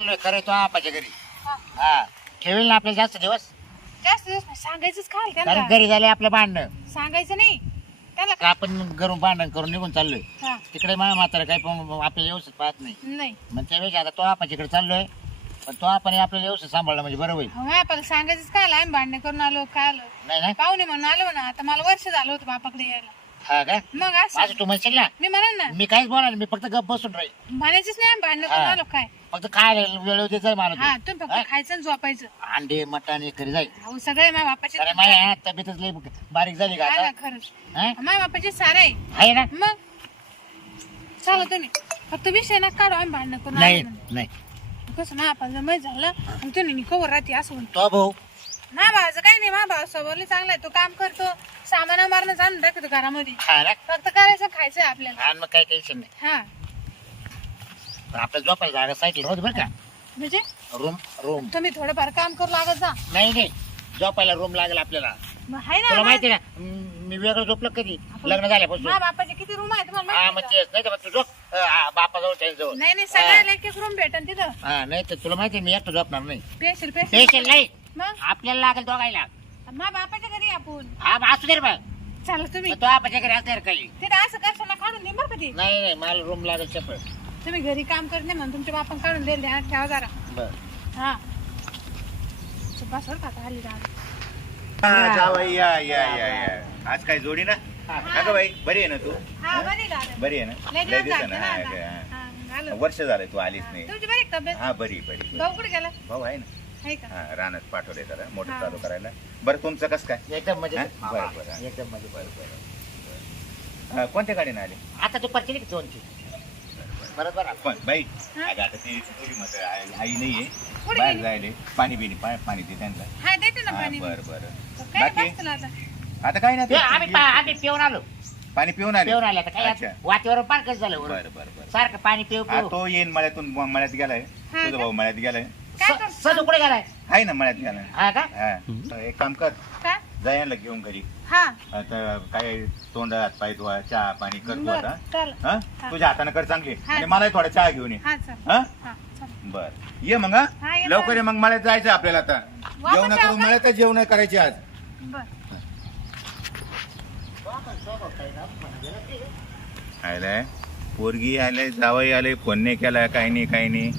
खरं तो आपाच्या घरी हा. हा ठेवेल ना आपल्याला जास्त दिवस. जास्त दिवस नाही सांगायचंच खाल कारण त्यांना. घरी झाले आपलं भांडणं सांगायचं नाही त्याला. का आपण घरून भांडण करून निघून चाललोय हा तिकडे माझ्या म्हातारा काही पण आपल्याला व्यवस्थित पाहत नाही. नाही मग त्यावेळेस आता तो आपाच्याकडे चाललोय पण तो आपण आपल्याला व्यवस्थित सांभाळलं म्हणजे बरं होईल. हो आपल्याला सांगायचंच काय आम्ही भांडणे करून आलो काय आलो नाही ना पाहुणे म्हणून आलो ना. आता मला वर्ष झालं होतं बापाकडे यायला. हा का मग असं असं तू म्हणशील ना मी म्हणेन ना मी काहीच बोलायला मी फक्त गप बसून राहील. म्हणायचीच नाही आम्ही भांडणं करून हा. आलो काय. फक्त काय वेळ द्यायचं मला हा तू. तुम्ही हा? फक्त खायचं आणि झोपायचं. अंडे मटण हे घरी जाईल. अहो सगळे माझ्या बापाचे अरे माझ्या तब्येतच लई बारीक झाली का ना आता खरंच हा? माझ्या बापाचे सारे आहे. आहे ना मग चालू तुम्ही फक्त विषय ना काढू आम्ही भांडणं करून नाही आलो म्हणून. नाही कसं ना आपण जर माहीत झालं मग तुम्ही कवर राहते असं म्हणतो. तो भाऊ मा भावाचं काही नाही. मा भाव स्वभावली चांगला आहे. तो काम करतो सामान मारणं जाणून टाकतो घरामध्ये. हा ना फक्त करायचं खायचं आपल्याला. आणि मग काही टेन्शन नाही. हा पण आपल्याला झोपायला जागा सायकल होती बरं का. म्हणजे रूम रूम तुम्ही थोडंफार काम करू लागत जा. नाही नाही झोपायला रूम लागेल आपल्याला. मग आहे तुला ना माहिती ना मी वेगळं झोपलं कधी लग्न झाल्यापासून. मा बापाचे किती रूम आहे तुम्हाला हा माहिती मग आहे तेच नाही तर मग तू झोप बापाजवळ त्याच्याजवळ. का? नाही नाही सगळ्याला एक एक रूम भेटन तिथं. हा नाही तर तुला माहिती मी एकटं झोपणार नाही. पेशल स्पेशल नाही मग आपल्याला लागेल दोघायला. मा बापाच्या घरी आपण हा मग असू दे रे बा. चला तुम्ही मग तो आपाच्या घरी असणार काही. तिथं असं करताना काढून दे बरं का ते. नाही नाही मला रूम लागेल सेपरेट. तुम्ही घरी काम करत नाही म्हणून तुमच्या बापान काढून देईल ध्यानात ठेवा जरा. बर हा बस बरं का आता हल्ली राहत. हा, जावई या या या या आज काय जोडी ना का ग बाई बरी आहे ना तू हा बरी गाडी. बरी आहे ना लय लय दिवस दिवसानं, झाले ना हा, आता. हा. हा, आलो. वर्ष झालंय तू आलीच नाही तुमची बरी आहे का तब्येत? हा बरी बरी भाऊ कुठे गेला? भाऊ आहे ना आहे का? हा रानात पाठवलंय जरा मोटर हा. चालू करायला बरं तुमचं कसं काय एकदम मजेत. हा? बरं, बरं. एकदम मजेत. हा, कोणत्या गाडीने आले आता तू परची दोनची बरोबर पण बाई हा? अगं आता ती थोडी मत आई नाहीये कुठे बाहेर गेली? जायले पाणी बिणी पाणी दे त्यांना हा देते ना हा, पाणी. बरं बरं काय बाकी बसतो ना आता? आता काय ते आम्ही नाही आम्ही पिऊन आलो. पाणी पिऊन आले पिऊन आले आता काय अच्छा. वातीवर पार कसं झालं वरून. बरं बरं बरं सारखं पाणी पिऊ हा पिऊ. तो येईन मळ्यातून मळ्यात गेलाय हा तुझा का? भाऊ मळ्यात गेलाय काय करतो? सजू कुठे गेलाय आहे ना मळ्यात गेलाय हा का हा तर एक काम कर काय? जायला घेऊन घरी हा आता काय तोंड हात पाय धुवा चहा पाणी करतो बरं आता चल. हा हा. तुझ्या हाताने कर चांगली हा. आणि मलाही थोडा चहा घेऊन ये हा चल. हा हा चल. बर ये मग हा? हा, येतो. लवकर ये मग मळ्यात जायचं आपल्याला आता वापस जेवण यावं करून का? मळ्यात जेवण करायचे आज बर आलाय पोरगी आले जावई आले फोन नाही केला काही नाही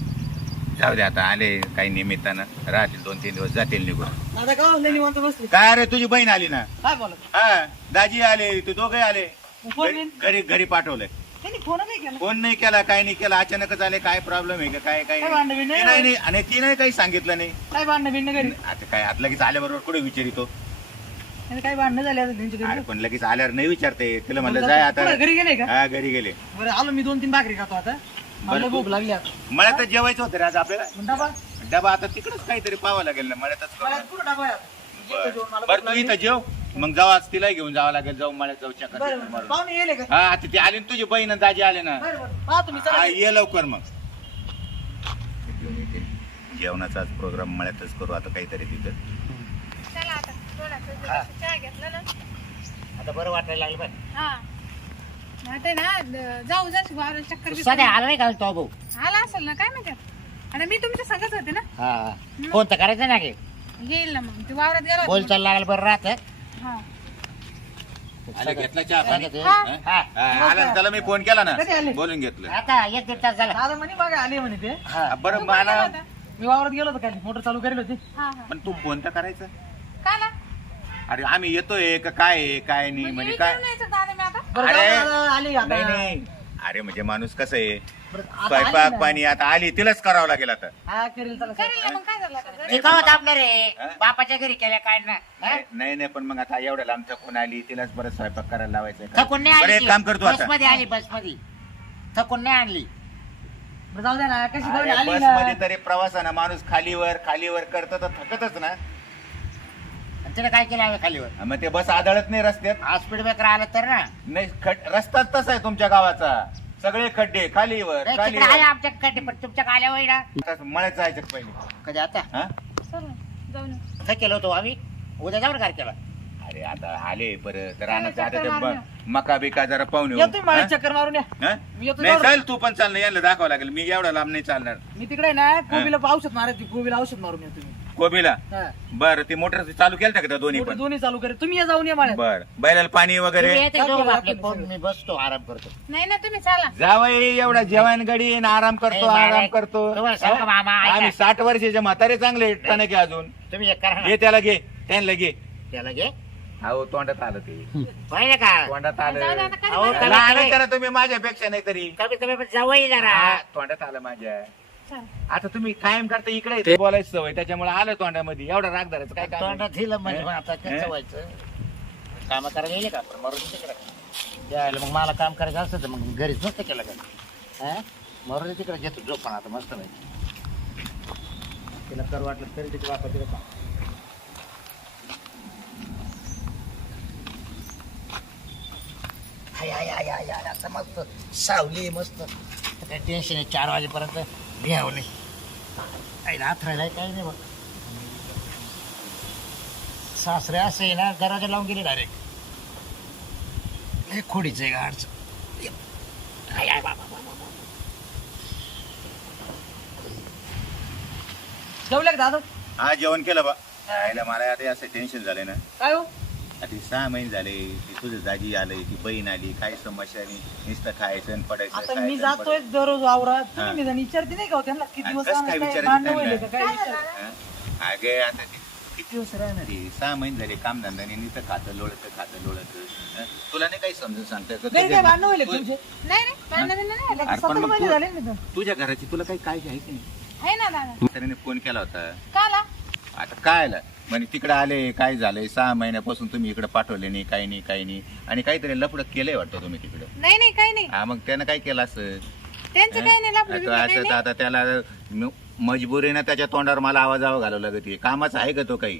जाऊ दे आता आले काही निमित्तानं राहतील 2-3 दिवस जातील निघून आता का लय निवांत बसले काय अरे तुझी बहीण आली ना काय बोलत हा दाजी आले ते दोघे आले फोन बिन? घरी पाठवलंय त्यांनी फोन नाही केला फोन नाही केला काही नाही केला अचानकच आले काय प्रॉब्लेम आहे का काय काय काय भांडण बिंडण? नाही आणि ती नाही काही सांगितलं नाही काय भांडणं बिंड घरी आता काय आता लगेच आल्याबरोबर कुठे विचारितो आणि काय भांडणं झाले आता त्यांच्या अरे घरी पण लगेच आल्यावर नाही विचारते तिला म्हणलं जाय आता कुठं घरी गेले का हा घरी गेले बरं आलो मी 2-3 भाकरी खातो आता मला तू- भूक लागली आता मला तर जेवायचं होतं रे आज आपल्याला पण डबा डबा आता तिकडच काहीतरी पाहावं लागेल ना मळ्यातच करू. मला कुठं डबा आहे आता? इथं जेवण मला बरं भूक तू लागली. इथं जेव मग जाऊ आज तिला घेऊन जावं लागेल जाऊ मळ्यात जाऊ चक्कर बरं, बिक्कर बरं मारून. पाहुणे येले का हा आता ती आली ना तुझी बहीण आणि दाजी आले ना बरं बरं पहा तुम्ही चला हा, ये लवकर मग जेवणाचा प्रोग्राम मळ्यातच करू आता काहीतरी तिथं चला आता थोडासा हा. चहा घेतला ना. आता बरं वाटायला लागलं बाय. हा माहिती ना जाऊ जा वावरात चक्कर बिक्कर. सध्या आला नाही का तो भाऊ. आला असेल ना काय माहिती आणि मी तुमच्या संगच होते ना. हा फोन तर करायचं ना की येईल ना मग ते वावरात गेला बोल होता. चालला लागलं बरं राहत. हा आले, घेतला चहा पाणी? हा. हा हा, आला ना, त्याला मी फोन केला कधी आले? ना बोलून घेतलं आता 1-1.5 तास झाला. दादा म्हणे बघा आले म्हणे ते हा बरं तू कुठे गेला मला होता? मी वावरात गेलो होतो काय मोटर चालू करेल होती हा हा पण तू फोन तर करायचं का ना अरे आम्ही येतोय का काय आहे, काय नाही म्हणजे म्हणजे काय विचारून यायचं दादा मी आता. बरं अरे. दादा आली आता नाही नाही अरे म्हणजे माणूस कसं आहे बरं, आता आली स्वयंपाक ना. पाणी आता आली तिलाच करावं लागेल आता हा करेल चला करेल ना मग काय झालं आता? ते का होत आपलं रे हा? बापाच्या घरी केल्या काय ना हा? नाही पण मग आता एवढ्या लांब थकून आली तिलाच बरं स्वयंपाक करायला लावायचं थकून नाही बरं आली एक काम करतो बस आता मध्ये आली बस मध्ये थकून नाही आणली. बरं जाऊ द्या ना कशी गवळी आली बस ना मध्ये तरी प्रवासानं माणूस खालीवर करत तर थकतच ना आणि तिने काय केलं आम्ही खालीवर मग ते बस आदळत नाही रस्त्यात हा स्पीड ब्रेकर आलं तर ना नाही रस्ताच तसा आहे तुमच्या गावाचा सगळे खड्डे खालीवर नाही, तिकडे आहे आमच्या कडे पण तुमच्या आल्या वय ना मळ्यात जायचं पहिले कधी आता हा चल ना, जाऊ ना. काय केलं होतं आम्ही उद्या जाऊन काय केलं. अरे आता आले परत रानात चक्कर आता ते मारून मका बिका जरा पाहून या तुम्ही मला चक्कर मारून या हा? मी येतो नाही जवळ. चाल तू पण चाल ना यायला दाखवावं लागेल मी एवढा लांब नाही चालणार मी तिकडे आहे ना कोबीला औषध मारायची कोबीला औषध मारून या तुम्ही कोबीला हा. बर ते मोटर चालू केलं का त्या दोन्ही मोटर पण दोन्ही चालू करे तुम्ही या जाऊन या मला बर बैलाला पाणी वगैरे तुम्ही येते दाखव, जाऊ दाखव, आपले दाखव. फोन मी बसतो आराम करतो नाही ना तुम्ही चला जावई एवढा जेवण गडी आराम करतो ए, आराम बाळा, करतो तुम्हाला सांगू मामा, ऐका. आम्ही 60 वर्षाचे म्हातारे चांगले टणे की अजून तुम्ही एक करा ना घे त्याला घे त्यांना घे त्याला घे अहो तोंडात आलं ते पाहिजे का तोंडात जाऊ दे आलं आता कधी अहो, बघा. कमी- लहान त्याला तुम्ही माझ्यापेक्षा नाही तरी कमीत कमी पण जावई जरा हा, तोंडात आलं माझ्या चला. आता तुम्ही कायम करता इकडे बोलायची सवय त्याच्यामुळे आलं तोंडामध्ये एवढा राग धरायचं काय काम तोंडात दिलं म्हणजे हे? मग आता हे? कसं व्हायचं काम करायला गेले का आपण मरून तिकडे यायला मग मला काम करायचं असतं तर मग घरीच नसतं केलं का हा? मरून तिकडे घेतो झोप पण आता मस्त नाही तिला कर वाटलं तरी तिथे वाटत तिला काम हाय हाय हाय हाय हाय असं मस्त सावली मस्त काही टेन्शन आहे 4 वाजेपर्यंत भियावले काही रात राहिलाय काही नाही बघ सासरे असं आहे ना दरवाजा लावून गेले डायरेक्ट लय खोडीच आहे गाडचं हाय हाय बाबा जेवले का दादा हा जेवण केलं बा खायला मला आता असं टेन्शन झालंय ना काय हो आता 6 महिने झाले ती तुझं दाजी आलंय ती बहीण आली काय समस्या नाही नुसतं खायचं आणि पडायचं आता खायचं मी आणि जातोय पडायचं. दररोज आवरा हा. तुम्ही निदान विचारते नाही का हो त्यांना किती आणि दिवस कसं काय राहणार, काय विचारायचं भांडणं त्यांना? होईल का काय विचार हा? अगे आता ते किती दिवस राहणार आहे 6 महिने झाले काम धंदा नाही नुसतं खातं लोळत हं? तुला नाही काही समजून सांगता येत का? नाही काय भांडणं होईल तू- तुमचे नाही रे भांडणं बिंडणं नाही आलं. अरे पण 17 मग महिने तू- झाले ना निदान. तुझ्या घराची तुला काही काळजी आहे की नाही आहे ना दादा म्हाताऱ्याने फोन केला होता काला आता काय आलं म्हणजे तिकडे आले काय झालंय 6 महिन्यापासून तुम्ही इकडे पाठवले नाही काही नाही आणि काहीतरी लफडं केलंय वाटतं तुम्ही तिकडे नाही नाही काही नाही हा मग त्यानं काय केलं असं त्यांचं काही नाही लफडं बिफडं काही असं नाही. आता त्याला मजबुरीनं त्याच्या तोंडावर मला आवाज घालावं लागत आहे कामाचं आहे का तो काही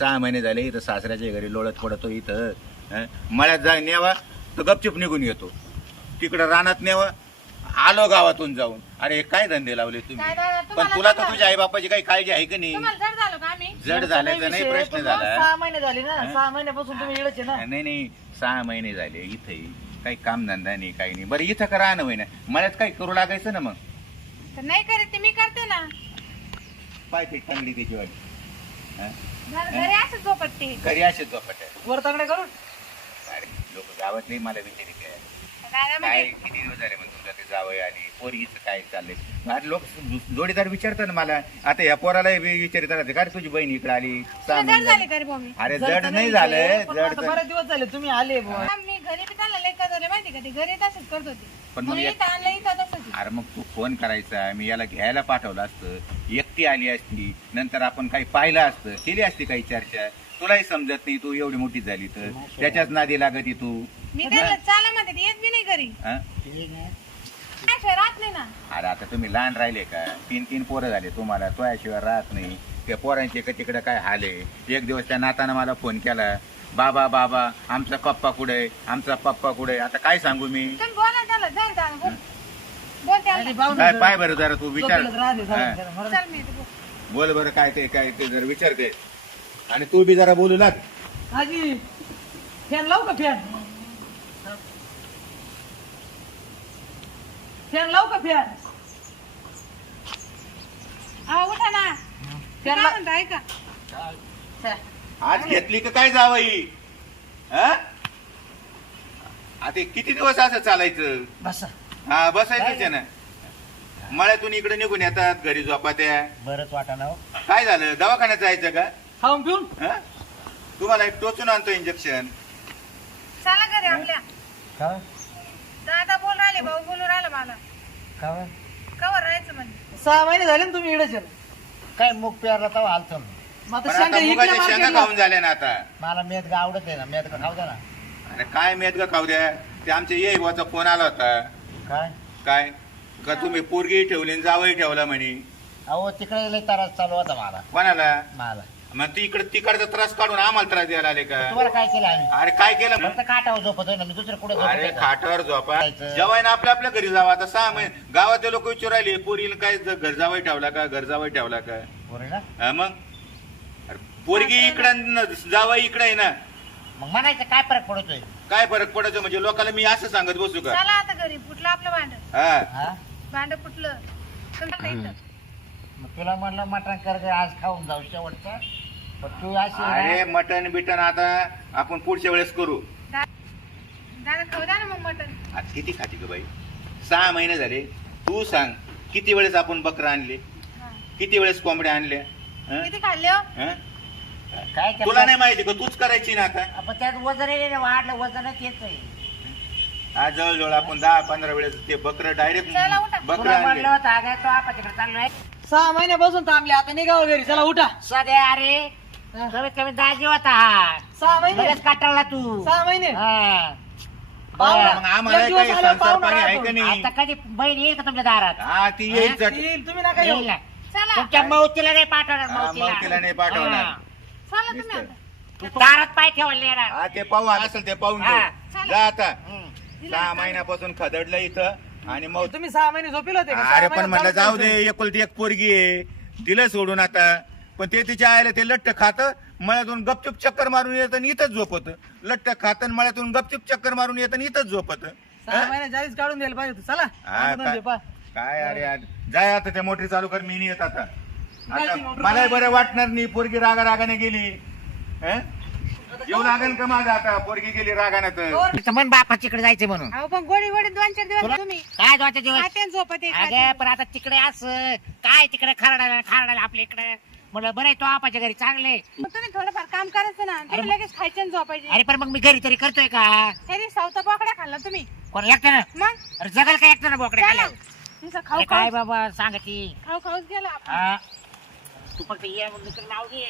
6 महिने झाले इथं सासऱ्याच्या घरी लोळत पडतो इथं मळ्यात जा नेवा तर गपचूप निघून येतो तिकडं रानात नेवा आलो गावातून जाऊन अरे काय धंदे लावले तुम्ही काय दादा, पण तुम्हाला तुला तर काय तुझ्या आई बापाची काही काळजी आहे का नाही तुम्हाला जड झालं का आम्ही जड झाल्याचा नाही विषय, प्रश्न पण झाला 6 महिने झाले ना 6 महिन्यापासून तुम्ही येळच आहे ना नाही 6 महिने झाले इथे काही कामधंदा नाही काही नाही बरं इथं करा ना होईना मळ्यात काही करू लागायचं ना मग तर नाही करीत ते मी करते ना पाय ते चांगली त्याची वाली घरी असं झोपत ते घरी असेच झोपट वरताकडे करून लोक गावातले मला विचारित आहे दादा काय म्हणजे किती दिवस झाले म्हणून तुला ते जावई आली पोरगीचं काय चाललंय अरे लोक जोडीदार विचारतात ना मला आता या पोराला विचारितात का रे तुझी बहीण इकडे आली तुला 6 जड महिने झाली झाले. घरी मम्मी अरे जड जड तर नाही नाही झालं पण जड आता तर- बरेच दिवस झाले तुम्ही आले बुवा. मी घरी बी त्याला लेकर झाले माहिती का ते घरी तसंच करत होती पण मग म्हणून एक- इथं आणलं इथं तसंच अरे मग तू फोन करायचा मी याला घ्यायला पाठवलं असतं एकटी आली असती नंतर आपण काही पाहिलं असतं केली असती काही चर्चा तुलाही समजत नाही तू एवढी मोठी झाली तर त्याच्याच नादी लागत तू मी त्याला चाला म्हणते ती येत बी नाही घरी हा? त्याशिवाय राहत नाही ना अरे आता तुम्ही लहान राहिले का 3 पोरं झाले तुम्हाला तुझ्याशिवाय राहत नाही त्या पोरांचे का तिकडे काय हाल आहे एक दिवस त्या नातानं मला फोन केला बाबा बाबा आमचा पप्पा कुठे आमचा पप्पा कुठे आता काय सांगू मी तुम्ही बोला त्याला जाईल त्याला बोल बोल आणि त्याला पाहुणे काय जर- पाय बरं जरा तू विचार झोपेलच राहते, हा. चालेल, चालेल, बरं. चल मी येते, बोल. बोल बरं काय ते जर विचारते आणि तू बी जरा बोलू लाग आजी फॅन लावू का फॅन फॅन लावू का फॅन अहो, उठा ना काय त्याला- म्हणता ऐका आज घेतली का काय जावई हा आता किती दिवस असं चालायचं बसा हा बसायचंच आहे ना मळ्यातून इकडे निघून येतात घरी झोपात्या बरंच वाटा ना हो. काय झालं दवाखान्यात जायचं का खाऊन पिऊन हा? तुम्हाला एक टोचून आणतो इंजेक्शन चला घरी आपल्या का दादा बोल राहिले भाऊ बोलू राहिला मला का कवर राहायचं म्हणजे 6 महिने झाले ना तुम्ही येळच काय मूग पेरला तेव्हा आलतो मी. मग आता पण शेंगा आता इकल्या मुगाच्या शेंगा मार्केटला. खाऊन झाल्या ना आता मला मेदगा आवडत आहे ना मेदगा खाऊ द्या ना अरे काय मेदगा खाऊ द्या ते आमच्या ये बुवाचा फोन आला होता काय काय का तुम्ही पोरगी ठेवली आणि जावई ठेवला म्हणे अहो तिकडे लय त्रास चालू होता कोणाला मला मग ती इकडे तिकडचा त्रास काढून आम्हाला त्रास द्यायला आले का तुम्हाला काय केलं आम्ही अरे काय केलं फक्त काटावर झोपतोय ना मी दुसरं कुठे अरे झोपत खाटावर झोपा जायचं. जेवायला आपल्या आपल्या घरी जावं आता 6 महिने गावातले लोक विचारायले पोरीला काय घर जावई ठेवला का घर जावई ठेवला का ना हा मग अरे पोरगी इकडं जावई इकडे आहे ना मग म्हणायचं काय फरक पडतोय काय फरक पडायचं म्हणजे लोकांना मी असं सांगत बसू का? चला आता घरी फुटलं आपलं भांड. हा हा भांड फुटलं तुम्ही इथं. मग तुला म्हणलं मटण कर आज खाऊन जाऊ शेवटचं, पण तू अशी अरे मटन बिटन आता आपण पुढच्या वेळेस करू. दादा खाऊ द्या ना मग मटण. आज किती खाती ग बाई? 6 महिने झाले. तू सांग किती वेळेस आपण बकरा आणले, हा. किती वेळेस कोंबड्या आणल्या? हं? किती खाल्ले हो? हं? काय केलं? तुला नाही माहिती का? तूच करायची ना आता. आपण त्यात वजन वाढलं, वजनच येतंय. आज जवळजवळ आपण 10-15 वेळेस ते बकरं डायरेक्ट चला उठा. बकरं तुला म्हणलं आणले. होतं अगं तो आपण तिकडे चाललोय 6 महिन्यापासून थांबले, आता निघावं घरी. चला उठा. सध्या. अरे कमीत कमी दाजी होता हा. 6 महिने लगेच काटाळला तू. 6 महिने हा. पाहुणा. मग आम्हाला एक दिवस काही आलो, संसार पाहुणा पाणी आहे राहतो. का नाही? आता कधी बहीण येईल का तुमच्या दारात? हा ती येईल चट. येईल, तुम्ही नका येऊ. येईल ना. चला तुमच्या मौतीला नाही पाठवणार. हा, मौतीला नाही पाठवणार. हा. चला तुम्ही आता. तू दारात पाय ठेवले येणार. हा ते पाहू असेल ते पाहून हा. घेऊ. जा आता. हम्म. 6 महिन्यापासून खदडलं इथं आणि मग तुम्ही 6 महिने झोपिल होते का? 6 अरे पण महिने म्हणलं चालू जाऊ दे, एकुलती एक पोरगी आहे, तिला सोडून आता. पण ते तिच्या आईला ते लट्ट खात, मळ्यातून गपचूप चक्कर मारून येतं आणि इथंच झोपत. लट्ट खात आणि मळ्यातून गपचूप चक्कर मारून येतं आणि इथंच झोपत. 6 महिने जारीच काढून द्यायला पाहिजे होतं. चला हा, आणून काय दे पा. काय अरे यार. जाय आता ते मोटरी चालू कर, मी नाही येत आता. आता जायची मोटर मलाही बरं वाटणार नाही, पोरगी रागाने गेली. हं? येऊ लागेल का माझं आता? पोरगी गेली रागानं तर. तिचं मन बापाच्याकडे जायचं म्हणून. अहो पण गोडी गोडी 2-4 दिवस तुम्ही काय दोनचे दिवस? खाते झोपते अगे पण आता तिकडे असं काय तिकडे खरडायला आपल्या इकडे म्हणलं बरं आहे तो आपाच्या घरी चांगले. तुम्ही थोडंफार काम करायचं ना. तुम्ही लगेच खायचं आणि झोपायचे. अरे पण मग मी घरी तरी करतोय का? तरी सावता बोकड्या खाल्ला तुम्ही कोण एकट्यानं? मग अरे जगाल का एकट्यानं बोकडे चला. खाल्ले? नुसतं खाऊ अरे काय खाऊ बाबा सांगती. खाऊ खाऊच गेला आपण. हा. तू फक्त ये म्हणून नाव घे.